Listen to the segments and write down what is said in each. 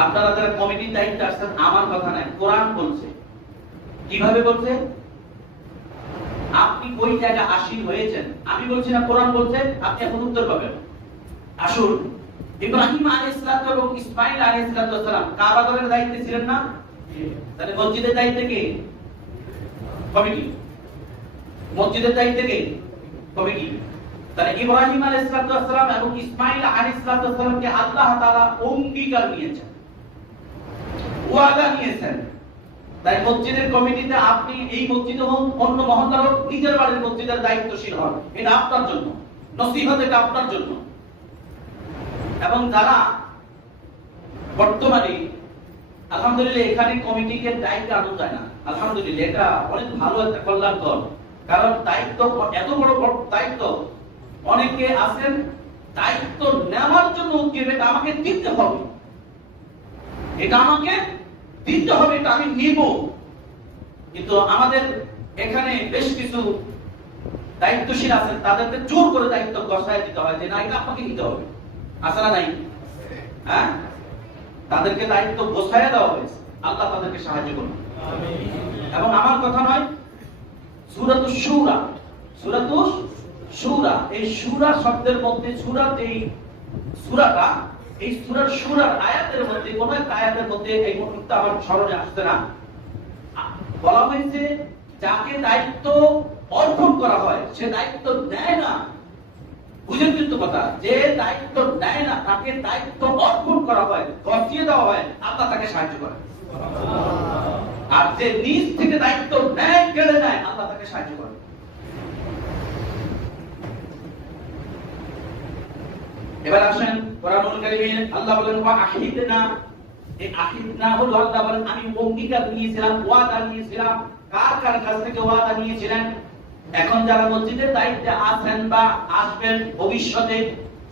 আপনারা যারা কমিটির দায়িত্বে আসছেন, আমার কথা নাই, কোরআন বলছে। কিভাবে বলছে? আপনি ওই জায়গায় আসীন হয়েছেন, আমি বলছি না, কোরআন বলছে। আপনি এখন উত্তর পাবেন। আসুন, ইব্রাহিম আলাইহিস সালাতু এবং ইসমাঈল আলাইহিস সালাম কাবা ঘরের দায়িত্বে ছিলেন না? তাহলে মসজিদের দায়িত্বে কে? কমিটি। মসজিদের দায়িত্বে কে? কমিটি। তাহলে ইব্রাহিম আলাইহিস সালাম এবং ইসমাঈল আলাইহিস সালামকে আল্লাহ তাআলা অঙ্গীকার নিয়েছেন, ওয়াদা নিয়েছেন। তাই মসজিদের কমিটিতে আপনি এই মসজিদে হোক, অন্য মহল্লার হোক, নিজের বাড়ির মসজিদের দায়িত্বশীল হন। এটা আপনার জন্য, নসিহত এটা আপনার জন্য। এবং যারা বর্তমানে আলহামদুলিল্লাহ এখানে কমিটিকে দায়িত্ব আনা যায় না, আলহামদুলিল্লাহ এটা অনেক ভালো একটা কল্যাণকর। কারণ দায়িত্ব এত বড় বড় দায়িত্ব, অনেকে আছেন দায়িত্ব নেওয়ার জন্য এটা আমাকে দিতে হবে, এটা আমাকে দিতে হবে, এটা আমি নিব। কিন্তু আমাদের এখানে বেশ কিছু দায়িত্বশীল আছেন, তাদেরকে জোর করে দায়িত্ব বসায় দিতে হয় যে না, এটা আপনাকে নিতে হবে। আছে না নাই? হ্যাঁ, তাদেরকে দায়িত্ব বসায় দেওয়া হয়েছে। আল্লাহ তাদেরকে সাহায্য করুন। এবং আমার কথা নয়, সূরাতুশ শুরা, সূরাতুশ শুরা, এই শুরা শব্দের মধ্যে সূরাত, এই সূরাটা, এই সূরার শুরার আয়াতের মধ্যে কোন একটা আয়াতের মধ্যে এই মুহূর্তে আমার স্মরণে আসছে না, বলা হয়েছে যাকে দায়িত্ব অর্পণ করা হয় সে দায়িত্ব নেয় না। বুঝেন কিন্তু কথা, যে দায়িত্ব নেয় না তাকে দায়িত্ব অর্পণ করা হয়, গছিয়ে দেওয়া হয়, আল্লাহ তাকে সাহায্য করে। আর যে নিজ থেকে দায়িত্ব নেয়, কেড়ে নেয়, আল্লাহ তাকে সাহায্য করে। এবার আসেন কোরআনুল কারীমে আল্লাহ বলেন ওয়া আহিদনা, এই আহিদনা হলো আল্লাহ বলেন আমি অঙ্গীকার নিয়েছিলাম, ওয়াদা নিয়েছিলাম। কার কার কাছ থেকে ওয়াদা নিয়েছিলেন? এখন যারা মসজিদের দায়িত্বে আছেন বা আসবেন ভবিষ্যতে,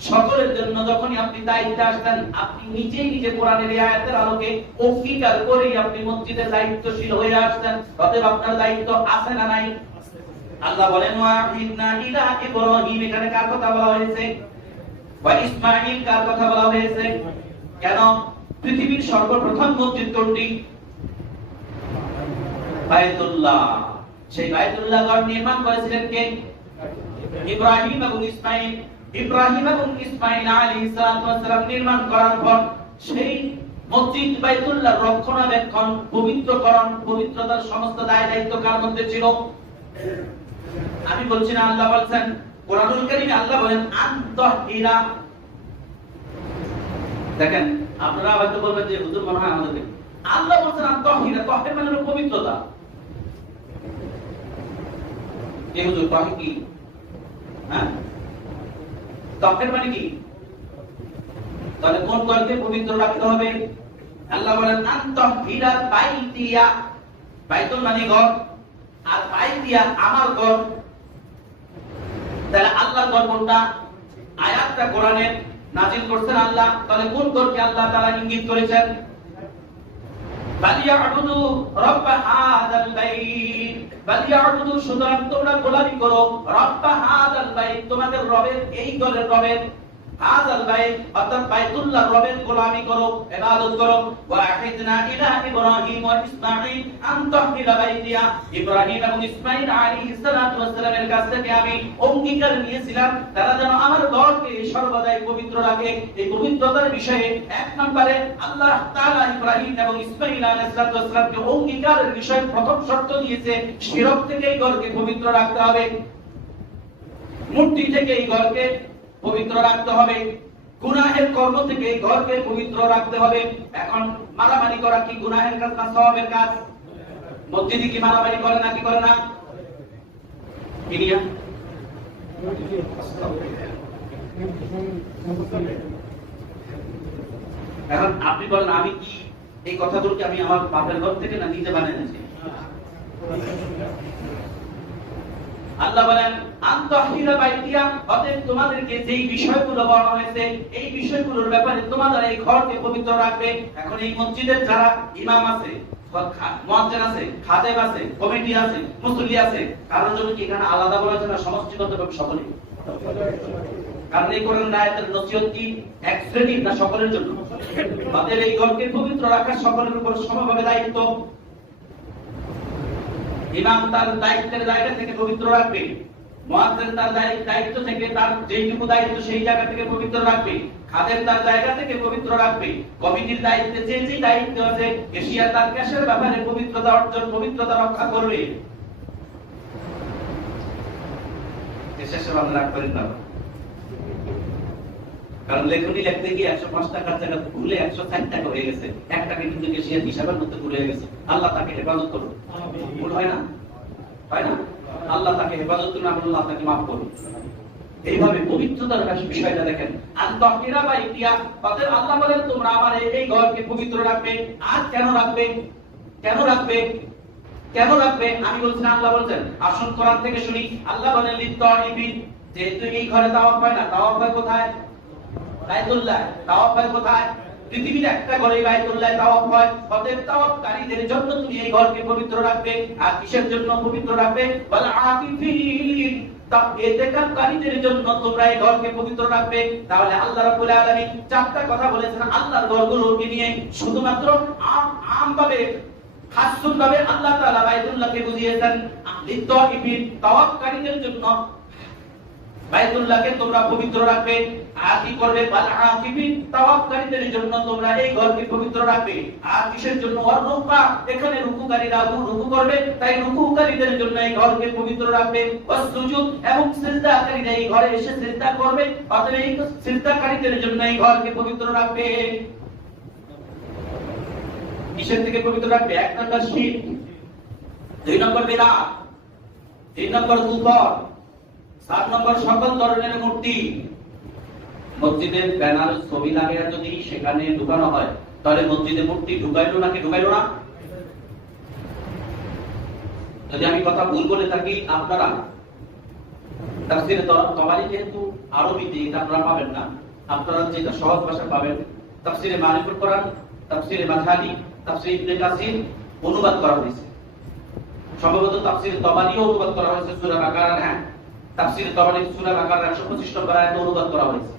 সকলের জন্য যখনই আপনি দায়িত্বে আসবেন, আপনি নিজেই নিজে কোরআনের এই আয়াতের আলোকে অঙ্গীকার করেই আপনি মসজিদের দায়িত্বশীল হয়ে আসছেন। অতএব আপনার দায়িত্ব আছে না নাই? আল্লাহ বলেন ওয়া আহিদনা ইলা ইব্রাহিম, এখানে কার কথা বলা হয়েছে? ওয়া ইসমাঈল কার কথা বলা হয়েছে? কেন? পৃথিবীর সর্বপ্রথম মসজিদ কোনটি? বায়তুল্লাহ। সেই বায়তুল্লাহ ঘর নির্মাণ করেছিলেন কে? ইব্রাহিম এবং ইসমাঈল। ইব্রাহিম এবং ইসমাঈল আলাইহিস সালাম নির্মাণ করার পর সেই মসজিদ বায়তুল্লাহ রক্ষণাবেক্ষণ, পবিত্রকরণ, পবিত্রতার সমস্ত দায় দায়িত্ব কার মধ্যে ছিল? আমি বলছি না, আল্লাহ বলেন কোরআনুল কারীমে, আল্লাহ বলেন আনতাহিরা। দেখেন, আপনারা হয়তো বলবেন যে হুজুর মনে হয় আমাদের, আল্লাহ বলেন আনতাহিরা, তাহির মানে হলো পবিত্রতা। এই হুজুর তাহির কি? হ্যাঁ, তাহির মানে কি? তাহলে কোন ঘরকে পবিত্র রাখতে হবে? আল্লাহ বলেন আনতাহিরা বাইতিয়া, বাইতুল মানে ঘর, আর বাইতিয়া আমার ঘর। তাহলে আল্লাহর ঘর কোনটা? আয়াতটা কোরআনে নাযিল করছেন আল্লাহ। তাহলে কোন ঘরকে আল্লাহ তাআলা ইঙ্গিত করেছেন? বালিয়াবুদু রাব্ব হাযাল বাইত, বালিয়াবুদু, সুতরাং তোমরা গোলামি করো, রাব্ব হাযাল বাইত, তোমাদের রবের, এই ঘরের রবের, হাযাল বাইত অর্থাৎ বাইতুল্লাহ রবের গোলামি করো, ইবাদত করো। ওয়া আহিদনা ইলা ইব্রাহিম ওয়া ইসমাঈল আন তাহিরা বাইতিয়া, ইব্রাহিম এবং ইসমাঈল আলাইহিস সালাতু ওয়াস সালামের কাছ থেকে আমি অঙ্গীকার নিয়েছিলাম তারা যেন আমার ঘরকে সর্বদাই পবিত্র রাখে। এই পবিত্রতার বিষয়ে এক নম্বরে আল্লাহ তাআলা ইব্রাহিম এবং ইসমাঈল আলাইহিস সালাতু ওয়াস সালামকে অঙ্গীকারের বিষয়ে প্রথম শর্ত দিয়েছে, শিরক থেকে এই ঘরকে পবিত্র রাখতে হবে, মূর্তি থেকে এই ঘরকে পবিত্র রাখতে হবে, গুনাহের কর্ম থেকে এই ঘরকে পবিত্র রাখতে হবে। এখন মারামারি করা কি গুনাহের কাজ না সওয়াবের কাজ? মসজিদে কি মারামারি করে না, কি করে না? এখন আপনি বলেন আমি কি এই কথাগুলোকে আমি আমার বাপের ঘর থেকে না নিজে বানিয়েছি? আল্লাহ বলেন আনতাহিরা বাইতিয়া, অতএব তোমাদেরকে যেই বিষয়গুলো বলা হয়েছে এই বিষয়গুলোর ব্যাপারে তোমাদের এই ঘরকে পবিত্র রাখবে। এখন এই মসজিদের যারা ইমাম আছে, মুয়াজ্জিন আছে, খাদেম আছে, কমিটি আছে, মুসল্লি আছে, কারোর জন্য কি এখানে আলাদা বলা হয়েছে না সমষ্টিগতভাবে সকলেই? কারণ এই কোরআন আয়াতের নসিহত কি এক শ্রেণীর না সকলের জন্য? অতএব এই ঘরকে পবিত্র রাখা সকলের উপর সমভাবে দায়িত্ব। ইমাম তার দায়িত্বের জায়গা থেকে পবিত্র রাখবে, মুয়াজ্জিন তার দায়িত্ব থেকে তার যেইটুকু দায়িত্ব সেই জায়গা থেকে পবিত্র রাখবে, খাদেম তার জায়গা থেকে পবিত্র রাখবে, কমিটির দায়িত্বে যে যে দায়িত্ব আছে এশিয়া তার ক্যাশের ব্যাপারে পবিত্রতা অর্জন, পবিত্রতা রক্ষা করবে। শেষে আমরা রাগ করেন না, কারণ লেখনী লিখতে গিয়ে 105 টাকার জায়গা ভুলে 160 টাকা হয়ে গেছে, এক টাকা কিন্তু এশিয়ার হিসাবের মধ্যে ভুলে গেছে। আল্লাহ তাকে হেফাজত করুন, ভুল হয় না, হয় না? আল্লাহ তাকে হেফাজত করুন, আল্লাহ তাকে মাফ করুন। এইভাবে পবিত্রতার বিষয়টা দেখেন। আর তাহিরা বা ইতিয়া, তাদের আল্লাহ বলেন তোমরা আমার এই ঘরকে পবিত্র রাখবে। আর কেন রাখবে? কেন রাখবে? কেন রাখবে? আমি বলছি না, আল্লাহ বলেন। আসুন কোরআন থেকে শুনি। আল্লাহ বলেন লিত্তাইবিন, যেহেতু এই ঘরে তাওয়াফ হয় না, তাওয়াফ হয় কোথায়? বাইতুল্লাহ। তাওয়াফ হয় কোথায়? পৃথিবীর একটা ঘরে বাইতুল্লাহ তাওয়াফ হয়। অতএব তাওয়াফকারীদের জন্য তুমি এই ঘরকে পবিত্র রাখবে। আর কিসের জন্য পবিত্র রাখবে? ওয়াল আকিফিন, ইতিকাফকারীদের জন্য তোমরা এই ঘরকে পবিত্র রাখবে। তাহলে আল্লাহ রাব্বুল আলামিন চারটা কথা বলেছেন আল্লাহর ঘরগুলোকে নিয়ে। শুধুমাত্র আমভাবে খাসভাবে আল্লাহ তাআলা বাইতুল্লাহকে বুঝিয়েছেন লিত্তাইবিন, তাওয়াফকারীদের জন্য বাইতুল্লাহকে তোমরা পবিত্র রাখবে। আর কি করবে? ওয়াল আকিফিন, তাওয়াফকারীদের জন্য তোমরা এই ঘরকে পবিত্র রাখবে। আর কিসের জন্য? ওয়াররুকা, এখানে রুকুকারীরা রুকু করবে, তাই রুকুকারীদের জন্য এই ঘরকে পবিত্র রাখবে। ওয়াসজুদ, এবং সিজদাকারীরা এই ঘরে এসে সিজদা করবে, অতএব এই সিজদাকারীদের জন্য এই ঘরকে পবিত্র রাখবে। কিসের থেকে পবিত্র রাখবে? 1 নম্বর শিরক, 2 নম্বর বিদআত, 3 নম্বর কুফর, 7 নম্বর সকল ধরনের মূর্তি। মসজিদের ব্যানার ছবি লাগিয়ে যদি সেখানে ঢুকানো হয়, তাহলে মসজিদে মূর্তি ঢুকাইলো নাকি ঢুকাইলো না? যদি আমি কথা ভুল বলে থাকি, আপনারা তাফসীরে তাবারী যেহেতু আরবিতে, এটা আপনারা পাবেন না, আপনারা যেটা সহজ ভাষা পাবেন, তাফসীরে মারিফুল কোরআন, তাফসীরে মাথানি, তাফসীর ইবনে কাসির অনুবাদ করা হয়েছে। সম্ভবত তাফসীরে তাবারীও অনুবাদ করা হয়েছে সূরা বাকারা। হ্যাঁ, তাফসীরে তাবারী সূরা বাকারার 125 নম্বর আয়াতে অনুবাদ করা হয়েছে।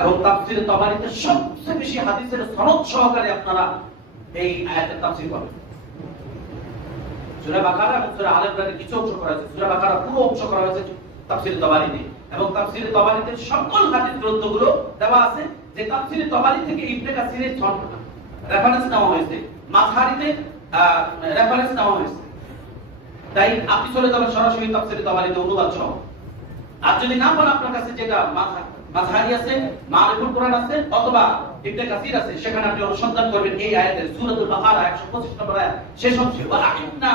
এবং তাফসীরে তাবারীতে সবচেয়ে বেশি হাদিসের সনদ সহকারে আপনারা এই আয়াতের তাফসীর পাবেন। সূরা বাকারা এবং সূরা আলে ইমরানের কিছু অংশ করা হয়েছে, সূরা বাকারা পুরো অংশ করা হয়েছে তাফসীরে তাবারীতে। এবং তাফসীরে তাবারীতে সকল হাদিস গ্রন্থগুলো দেওয়া আছে, যে তাফসীরে তাবারী থেকে ইবনে কাসিরের রেফারেন্স নেওয়া হয়েছে, মাযহারিতে রেফারেন্স নেওয়া হয়েছে। তাই আপনি চলে যাবেন সরাসরি তাফসীরে তাবারীতে অনুবাদ সহ। আর যদি না পান, আপনার কাছে যেটা মাযহারি আছে, মারিফুল কোরআন আছে, অথবা ইবনে কাসির আছে, সেখানে আপনি অনুসন্ধান করবেন এই আয়াতের সূরাতুল বাকারা 125 নম্বর আয়াত শেষ অংশে, ওয়ালাকিন্না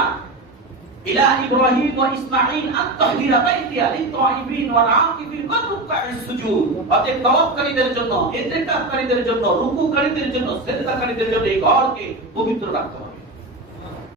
ইলা ইব্রাহিম ওয়া ইসমাঈল আত-তাহহিরা বাইতিয়া লিত-তাইবিন ওয়াল আকিফিন ওয়া রুকআইস সুজুদ। অতএব তাওয়াফকারীদের জন্য, ইতিকাফকারীদের জন্য, রুকুকারীদের জন্য, সিজদাকারীদের জন্য এই ঘরকে পবিত্র রাখতে হবে।